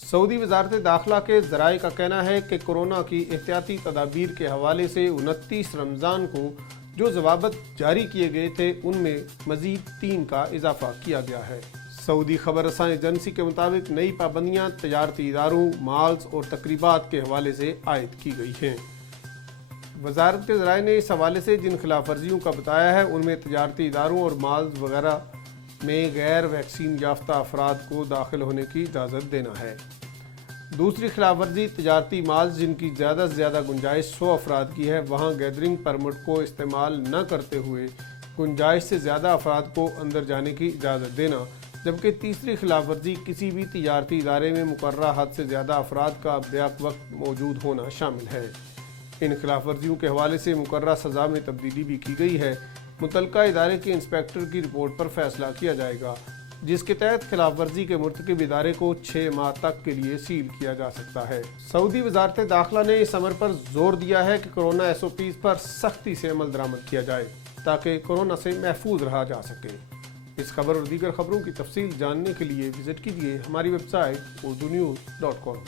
Saudi वजारत दाखिला के ज़राए का कहना है कि कोरोना की एहतियाती तदाबीर के हवाले से 29 रमज़ान को जो ज़वाबित जारी किए गए थे उनमें मज़ीद 3 का इजाफा किया गया है। सऊदी खबर रसां एजेंसी के मुताबिक नई पाबंदियाँ तजारती इदारों, माल्स और तकरीबात के हवाले से आयद की गई हैं। वजारत के ज़राए ने इस हवाले से जिन खिलाफ वर्जियों का बताया है उनमें तजारती इदारों और माल्स वगैरह में गैर वैक्सीन याफ्ता अफराद को दाखिल होने की इजाज़त देना है। दूसरी खिलाफ वर्जी तजारती माल्स जिनकी ज़्यादा से ज़्यादा गुंजाइश 100 अफराद की है, वहाँ गैदरिंग परमिट को इस्तेमाल न करते हुए गुंजाइश से ज़्यादा अफराद को अंदर जाने की इजाज़त देना। जबकि तीसरी खिलाफ वर्जी किसी भी तजारती इदारे में मुकर्ररा हद से ज़्यादा अफराद का बैक वक्त मौजूद होना शामिल है। इन खिलाफ वर्जियों के हवाले से मुकर्ररा सज़ा में तब्दीली भी की गई है। मुतलका इदारे के इंस्पेक्टर की रिपोर्ट पर फैसला किया जाएगा, जिसके तहत खिलाफ वर्जी के मुर्तकिब इदारे को 6 माह तक के लिए सील किया जा सकता है। सऊदी वजारत दाखिला ने इस अमर पर जोर दिया है कि कोरोना SOPs पर सख्ती से अमल दरामद किया जाए ताकि कोरोना से महफूज रहा जा सके। इस खबर और दीगर खबरों की तफसील जानने के लिए विजिट कीजिए हमारी वेबसाइट urdunews.com।